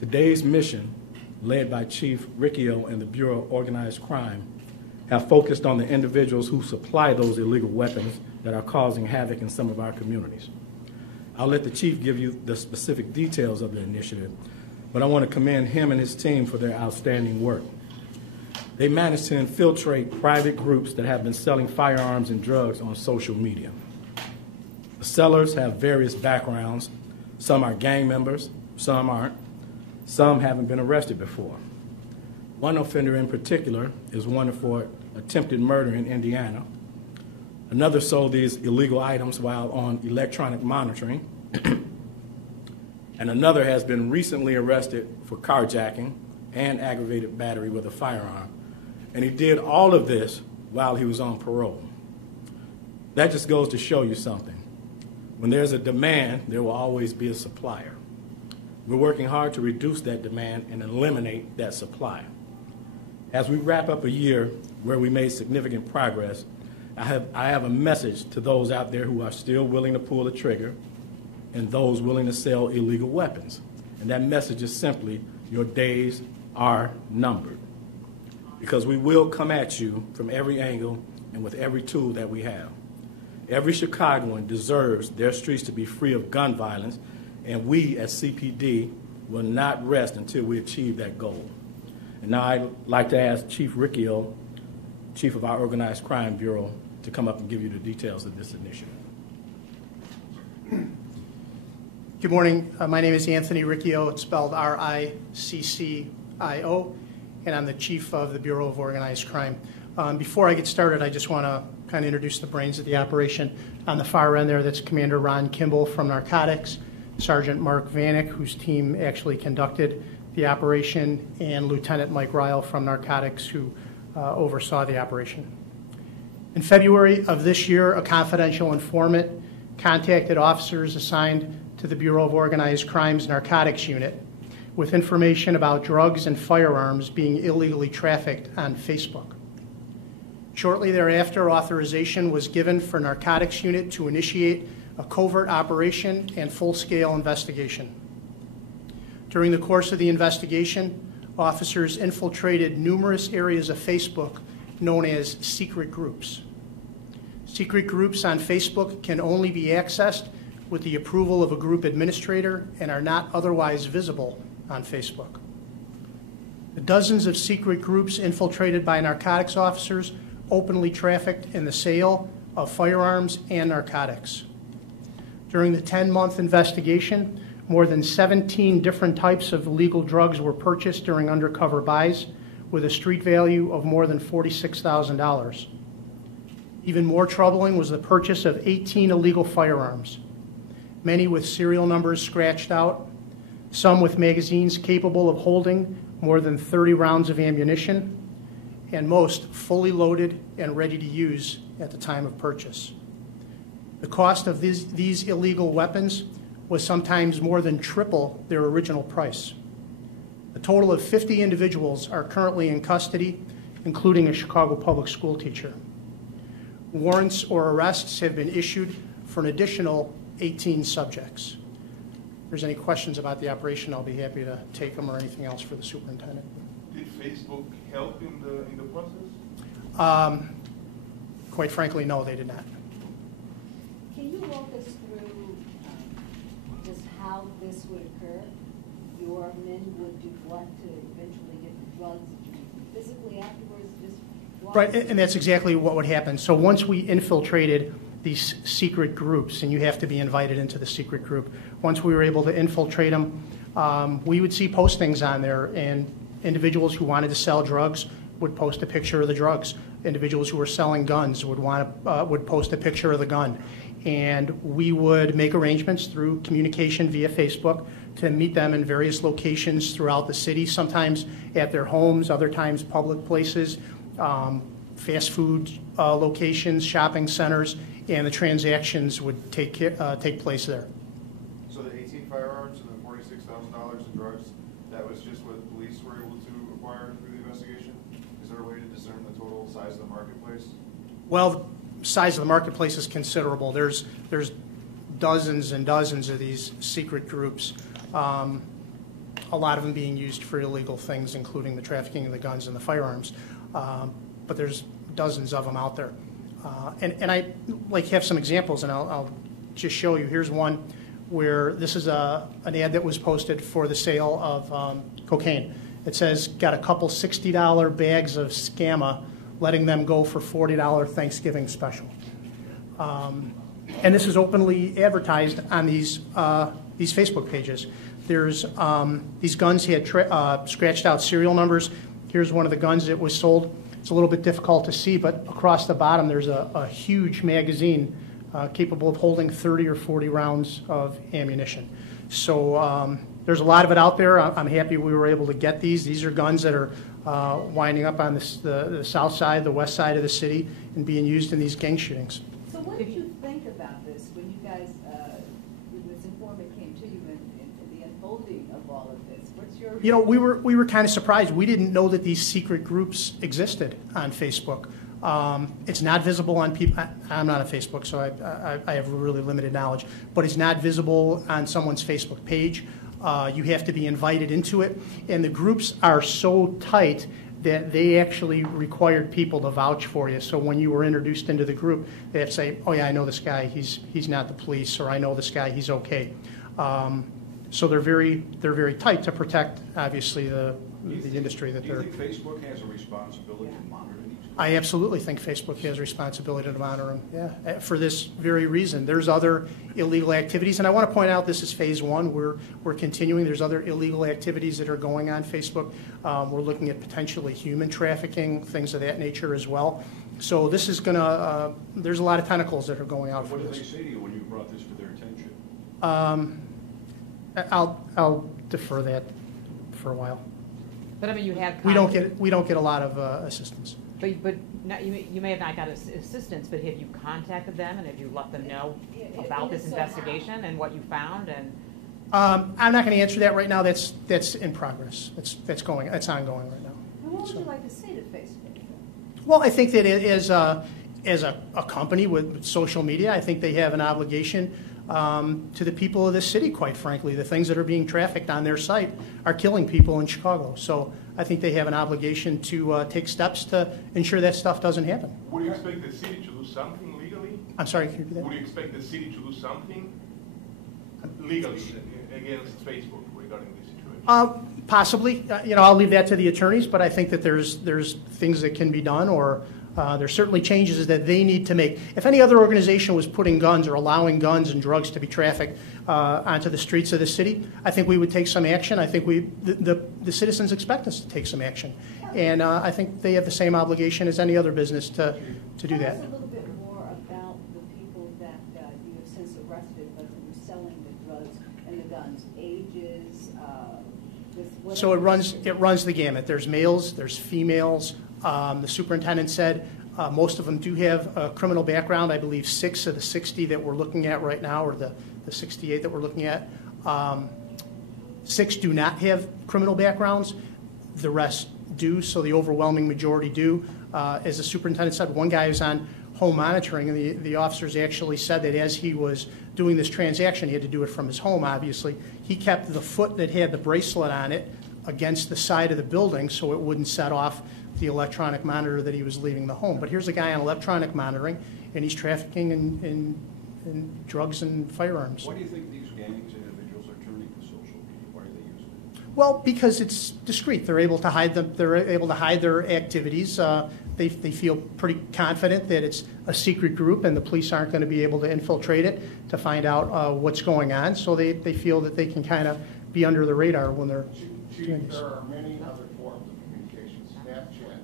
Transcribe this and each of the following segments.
Today's mission, led by Chief Riccio and the Bureau of Organized Crime, have focused on the individuals who supply those illegal weapons that are causing havoc in some of our communities. I'll let the Chief give you the specific details of the initiative, but I want to commend him and his team for their outstanding work. They managed to infiltrate private groups that have been selling firearms and drugs on social media. The sellers have various backgrounds. Some are gang members, some aren't. Some haven't been arrested before. One offender in particular is wanted for attempted murder in Indiana. Another sold these illegal items while on electronic monitoring. And another has been recently arrested for carjacking and aggravated battery with a firearm. And he did all of this while he was on parole. That just goes to show you something. When there's a demand, there will always be a supplier. We're working hard to reduce that demand and eliminate that supply. As we wrap up a year where we made significant progress, I have a message to those out there who are still willing to pull the trigger and those willing to sell illegal weapons. And that message is simply, your days are numbered. Because we will come at you from every angle and with every tool that we have. Every Chicagoan deserves their streets to be free of gun violence, and we at CPD will not rest until we achieve that goal. And now I'd like to ask Chief Riccio, Chief of our Organized Crime Bureau, to come up and give you the details of this initiative. Good morning. My name is Anthony Riccio. It's spelled R-I-C-C-I-O, and I'm the Chief of the Bureau of Organized Crime. Before I get started, I just want to kind of introduce the brains of the operation. On the far end there, that's Commander Ron Kimball from Narcotics, Sergeant Mark Vanek, whose team actually conducted the operation, and Lieutenant Mike Ryle from Narcotics, who oversaw the operation. In February of this year, a confidential informant contacted officers assigned to the Bureau of Organized Crime's Narcotics Unit with information about drugs and firearms being illegally trafficked on Facebook. Shortly thereafter, authorization was given for Narcotics Unit to initiate a covert operation and full-scale investigation. During the course of the investigation, officers infiltrated numerous areas of Facebook known as secret groups. Secret groups on Facebook can only be accessed with the approval of a group administrator and are not otherwise visible on Facebook. The dozens of secret groups infiltrated by narcotics officers openly trafficked in the sale of firearms and narcotics. During the 10-month investigation, more than 17 different types of illegal drugs were purchased during undercover buys with a street value of more than $46,000. Even more troubling was the purchase of 18 illegal firearms, many with serial numbers scratched out, some with magazines capable of holding more than 30 rounds of ammunition, and most fully loaded and ready to use at the time of purchase. The cost of these illegal weapons was sometimes more than triple their original price. A total of 50 individuals are currently in custody, including a Chicago public school teacher. Warrants or arrests have been issued for an additional 18 subjects. If there's any questions about the operation, I'll be happy to take them, or anything else for the superintendent. Did Facebook help in the process? Quite frankly, no, they did not. Can you walk us through just how this would occur? Your men would do what to eventually get the drugs? Physically afterwards, just walk? Right, and that's exactly what would happen. So once we infiltrated these secret groups, and you have to be invited into the secret group, once we were able to infiltrate them, we would see postings on there, and individuals who wanted to sell drugs would post a picture of the drugs. Individuals who were selling guns would post a picture of the gun. And we would make arrangements through communication via Facebook to meet them in various locations throughout the city, sometimes at their homes, other times public places, fast food locations, shopping centers, and the transactions would take place there. So the 18 firearms and the $46,000 in drugs, that was just what police were able to acquire through the investigation? Is there a way to discern the total size of the marketplace? Well, the size of the marketplace is considerable. There's dozens and dozens of these secret groups. a lot of them being used for illegal things, including the trafficking of the guns and the firearms. But there's dozens of them out there. And I like have some examples, and I'll just show you. Here's one where this is an ad that was posted for the sale of cocaine. It says, got a couple $60 bags of Scamma, letting them go for $40 Thanksgiving special. And this is openly advertised on these Facebook pages. There's these guns had scratched out serial numbers. Here's one of the guns that was sold. It's a little bit difficult to see, but across the bottom there's a huge magazine capable of holding 30 or 40 rounds of ammunition. So there's a lot of it out there. I'm happy we were able to get these. These are guns that are winding up on the south side, the west side of the city, and being used in these gang shootings. So what did you think about this when you guys, when this informant came to you and the unfolding of all of this? What's your... You know, we were kind of surprised. We didn't know that these secret groups existed on Facebook. It's not visible on people. I'm not on Facebook, so I have really limited knowledge. But it's not visible on someone's Facebook page. You have to be invited into it. And the groups are so tight that they actually required people to vouch for you. So when you were introduced into the group, they have to say, oh yeah, I know this guy, he's not the police, or I know this guy, he's okay. So they're very tight to protect, obviously, the industry that they're... Do you think Facebook has a responsibility to monitor these? I absolutely think Facebook has a responsibility to monitor them, yeah, for this very reason. There's other illegal activities, and I want to point out this is phase one. We're continuing. There's other illegal activities that are going on Facebook. We're looking at potentially human trafficking, things of that nature as well. So this is going to, there's a lot of tentacles that are going out for What did this. they say to you when you brought this to their attention? I'll defer that for a while. But I mean, you had... We don't get a lot of assistance. But not, you may have not got assistance, but have you contacted them and have you let them know about this investigation and what you found? And I'm not going to answer that right now. That's in progress. That's ongoing right now. And what would you like to say to Facebook? Well, I think that as a company with social media, I think they have an obligation to the people of this city, quite frankly. The things that are being trafficked on their site are killing people in Chicago. So I think they have an obligation to take steps to ensure that stuff doesn't happen. Would you expect the city to do something legally? I'm sorry, can you repeat that? Would you expect the city to do something legally against Facebook regarding this situation? Possibly. I'll leave that to the attorneys, but I think that there's things that can be done, or there's certainly changes that they need to make. If any other organization was putting guns or allowing guns and drugs to be trafficked onto the streets of the city, I think we would take some action. I think the citizens expect us to take some action. And I think they have the same obligation as any other business to do Tell that. us a little bit more about the people that you have since arrested, but who were selling the drugs and the guns, ages, with So it whatever- runs the gamut. There's males, there's females. The superintendent said most of them do have a criminal background. I believe 6 of the 60 that we're looking at right now, or the 68 that we're looking at, 6 do not have criminal backgrounds. The rest do, so the overwhelming majority do. As the superintendent said, one guy is on home monitoring, and the officers actually said that as he was doing this transaction, he had to do it from his home, obviously. He kept the foot that had the bracelet on it against the side of the building so it wouldn't set off the electronic monitor that he was leaving the home. But here's a guy on electronic monitoring, and he's trafficking in drugs and firearms. Why do you think these gangs and individuals are turning to social media? Why are they using it? Well, because it's discreet. They're able to hide them. They're able to hide their activities. They feel pretty confident that it's a secret group, and the police aren't going to be able to infiltrate it to find out what's going on. So they feel that they can kind of be under the radar when they're doing this. There are many other forms of communication. Snapchat,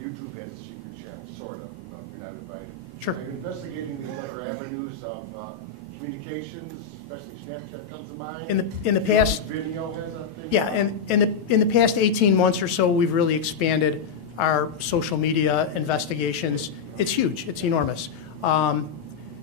YouTube has a secret channel, sort of, if you're not invited. Sure. Are you investigating the other avenues of communications, especially Snapchat comes to mind? In the past, Video has a thing. yeah, and in the past 18 months or so, we've really expanded our social media investigations. It's huge. It's enormous.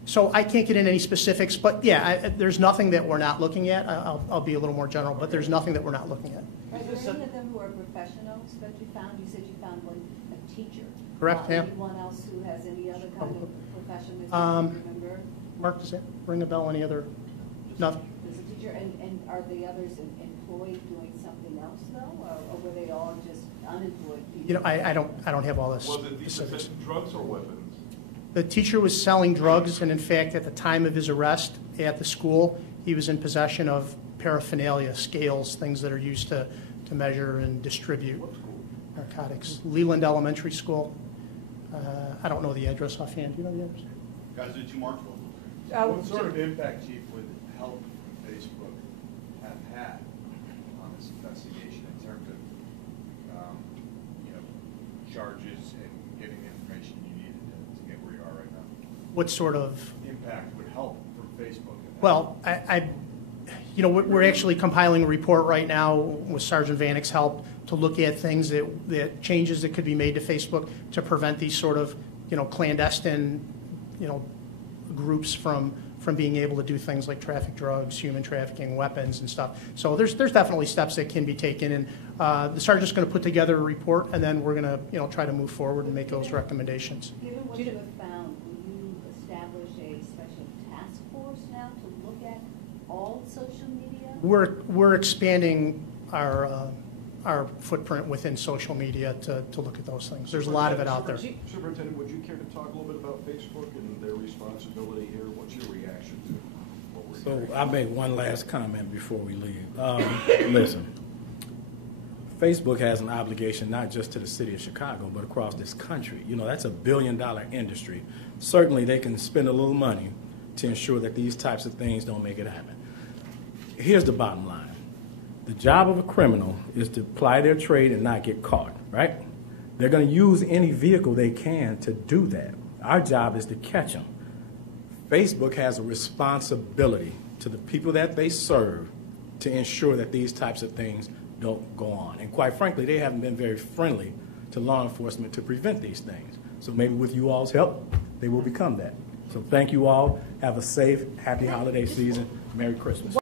So I can't get into any specifics, but yeah, there's nothing that we're not looking at. I'll be a little more general, but there's nothing that we're not looking at. Are there any of them who are professionals that you found? You said you found one, a teacher. Correct, yeah. Anyone else who has any other kind of profession that you remember? Mark, does that ring a bell? Any other? Nothing. There's a teacher, and are the others employed doing some something else though, or were they all just unemployed people? You know, I don't have all this Was it these specifics. drugs or weapons? The teacher was selling drugs, and in fact, at the time of his arrest at the school, he was in possession of paraphernalia, scales, things that are used to measure and distribute narcotics. Leland Elementary School. I don't know the address offhand. Do you know the address? Guys, did you mark those? What sort of impact, Chief, would help from Facebook have had on this investigation in terms of, charges and getting the information you needed to get where you are right now? What sort of? Impact would help from Facebook? Well, we're actually compiling a report right now with Sergeant Vanek's help to look at things that changes that could be made to Facebook to prevent these sort of, clandestine, groups from being able to do things like traffic drugs, human trafficking, weapons and stuff. So there's definitely steps that can be taken, and the sergeant's going to put together a report, and then we're going to, try to move forward and make those recommendations. Given what you have found, will you establish a special task force now to look at all social media? We're expanding our footprint within social media to look at those things. There's a lot of it out there. Superintendent, would you care to talk a little bit about Facebook and their responsibility here? What's your reaction to what we're So hearing? I make one last comment before we leave. Listen, Facebook has an obligation not just to the city of Chicago, but across this country. That's $1 billion industry. Certainly they can spend a little money to ensure that these types of things don't make it happen. Here's the bottom line. The job of a criminal is to ply their trade and not get caught, right? They're going to use any vehicle they can to do that. Our job is to catch them. Facebook has a responsibility to the people that they serve to ensure that these types of things don't go on. And quite frankly, they haven't been very friendly to law enforcement to prevent these things. So maybe with you all's help, they will become that. So thank you all. Have a safe, happy holiday season. Merry Christmas.